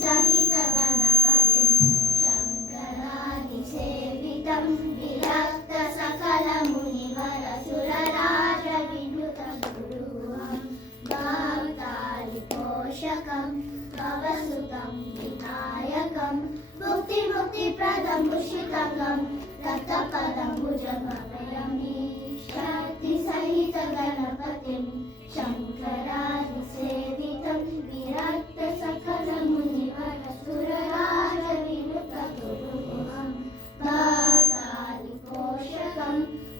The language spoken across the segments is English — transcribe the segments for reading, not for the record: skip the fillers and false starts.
सहितगणपतिं शङ्करादिसेवितं विरक्तसकलमुनिवरसुरराजविनुतं गुरुं भक्तालिपोषकं भवसुतं विनायकं मुक्तिप्रदं मुषितकं रक्तपदं भुजभवयामि शक्तिसहितगणपतिं शङ्करादिसेवितं विरक्तसकलमुनिवरसुरराजविनुतगुरुं भक्तालिपोषकं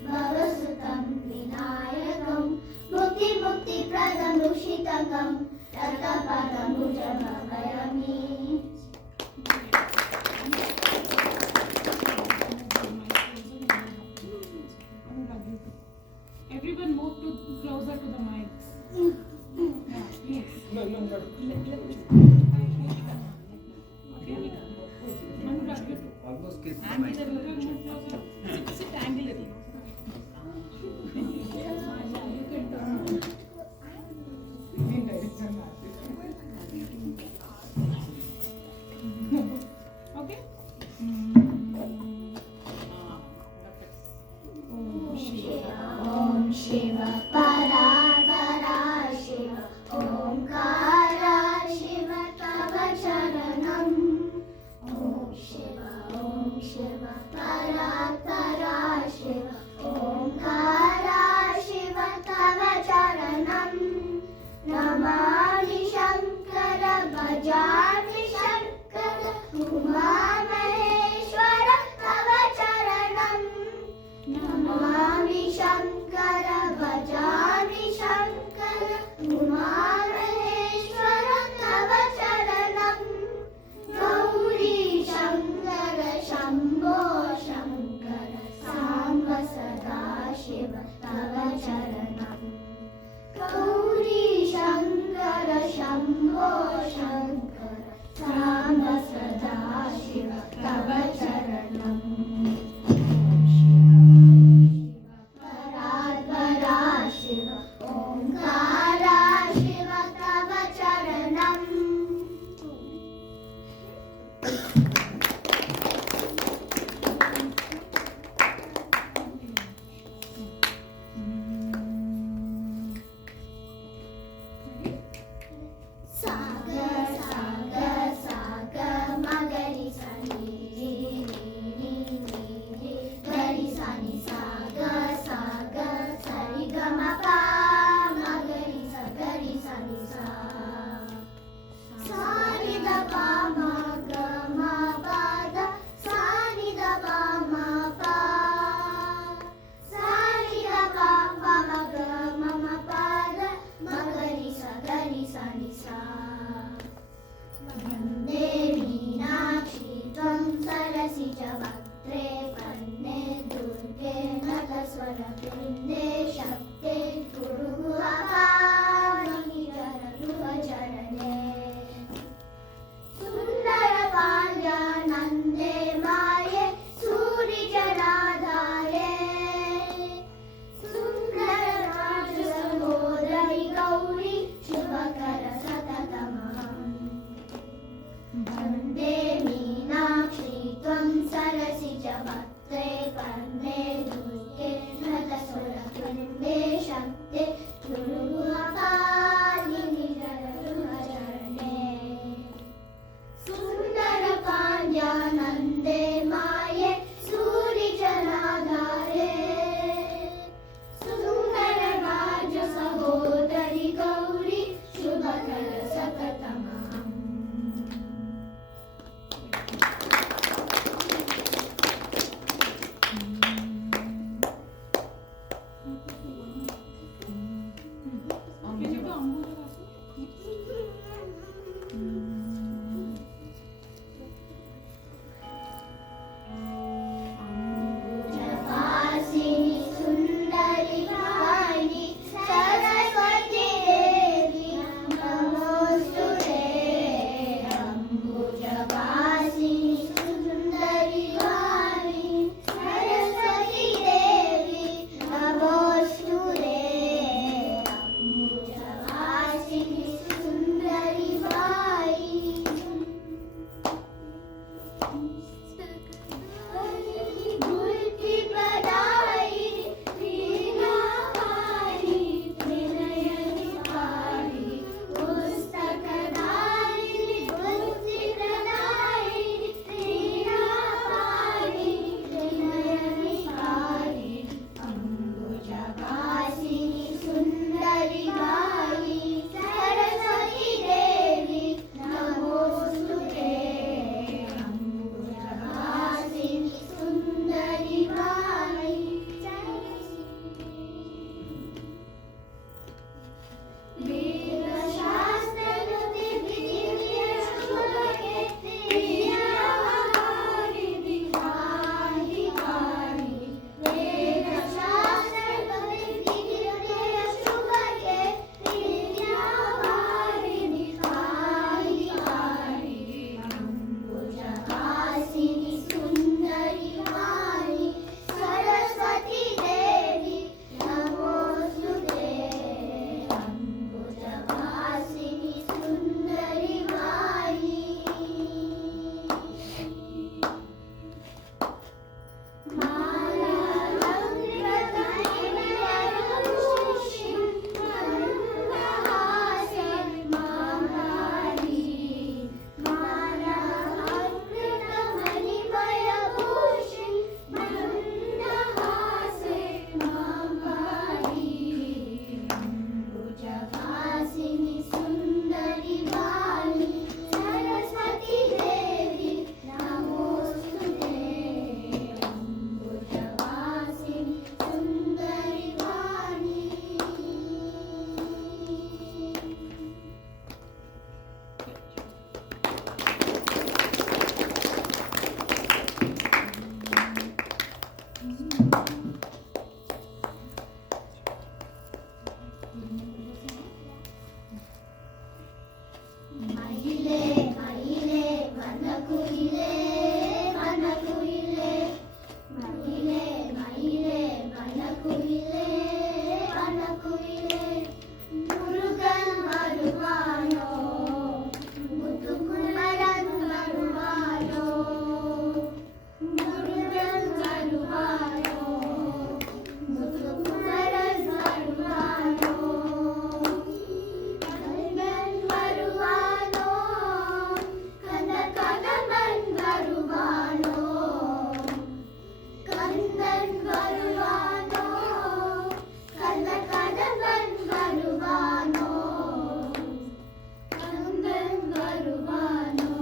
भवसुतं विनायकं मुक्तिप्रदं मुषितकं रक्तपदं भुजभवयामि. Everyone move closer to the mics. Yeah, please. Almost kiss the And mic. the little move closer. Sit angle it. Okay. Om Shiva Parabara Shiva Omkara Shiva Tava Charanam. Om Shiva Parabara Shiva Omkara Shiva Tava Charanam. Namami Shankara Bhajami Shankara Uma Maheshwara Tava Charanam. Namami Shankara Bhajami Shankara Uma Maheshwara Tava Charanam. Gauri Shankara Shambho Shankara Samba Sada Shiva Tava Charanam. Gauri Shankara Shambho Shankara Samba Sada Shiva Tava Charanam. Parabara Shiva Omkara Shiva Tava Charanam. Saga Saga Saga Magari Sani Gari Sani Saga Saga Sari Gama Pa Magari Sa Gari Sani Sa Sani Da Pa Ma Gama Pa Da Sani Da Pa Ma Pa Sani Da Pa Pa Ma Gama Ma Pa Da Magari Sa Gari Sani Sa वन्दे मीनाक्षी त्वं सरसिज वक्त्रे वन्दे दुर्गे नतस्वरवृन्दे शक्ते गुरुगुहापाणि गरुडचरणे सुन्दरपाल्यानन्दे माये सूरिजनाधारे सुन्दरराजसहोदरि गौरी शुभकर सततमहम् वन्दे मीनाक्षी त्वं सरसिज वक्त्रे वन्दे दुर्गे नतस्वरवृन्दे शक्ते गुरुगुहापाणि गरुडचरणे सुन्दरपाण्यानन्दे माये सूरिजनाधारे सुन्दरराजसहोदरि गौरी शुभकर सततमहम्. முத்துக்குமரன் வருவானோ கந்தன் வருவானோ கந்த கதவன் வருவானோ கந்தன் வருவானோ கந்த கதவன் வருவானோ கந்தன் வருவானோ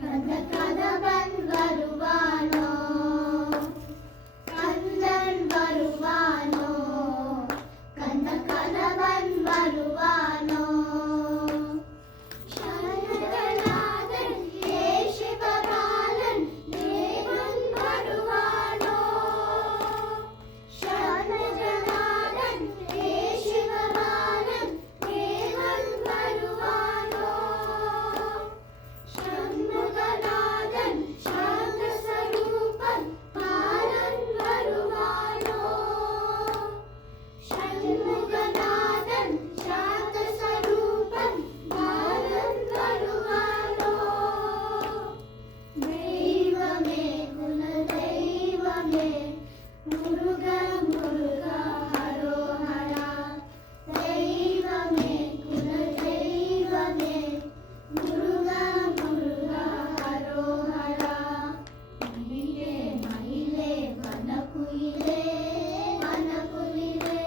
கந்த கதவன் வருவானோ கந்தன் வருவானோ கந்த கதவன் வருவானோ சண்முகநாதன் சிவபாலன் தேவன் வருவானோ சண்முகநாதன் சிவபாலன் தேவன் வருவானோ சண்முகநாதன் சாந்த ஸ்வரூபன் பாலன் வருவானோ சண்முகநாதன் சாந்த ஸ்வரூபன் பாலன் வருவானோ தெய்வமே குல தெய்வமே முருகா முருகா ஹரோஹரா தெய்வமே குல தெய்வமே முருகா முருகா ஹரோஹரா மயிலே மயிலே வனக்குயிலே வனக்குயிலே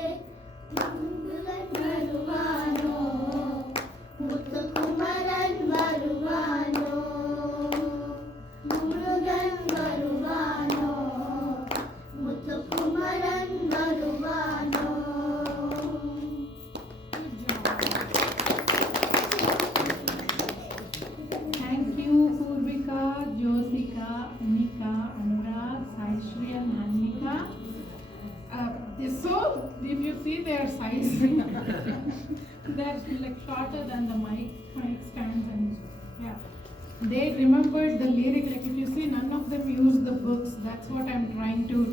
மங்குலன் வருவானோ Muthukumaran வருவானோ Murugan வருவானோ Muthukumaran வருவானோ Thank you, Purvika, Jyotika, Unika, Anurag, Saishri and Annika. So, if you see their size, they're like shorter than the mic stands and yeah. They remembered the lyric, like if you see none of them use the books, that's what I'm trying to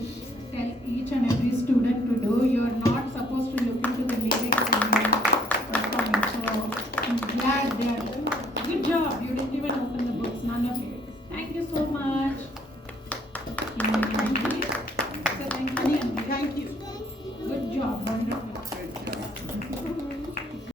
tell each and every student to do. You're not supposed to look into the lyrics when you're performing. So, I'm glad they're good job. You didn't even open the books, none of you. Thank you so much.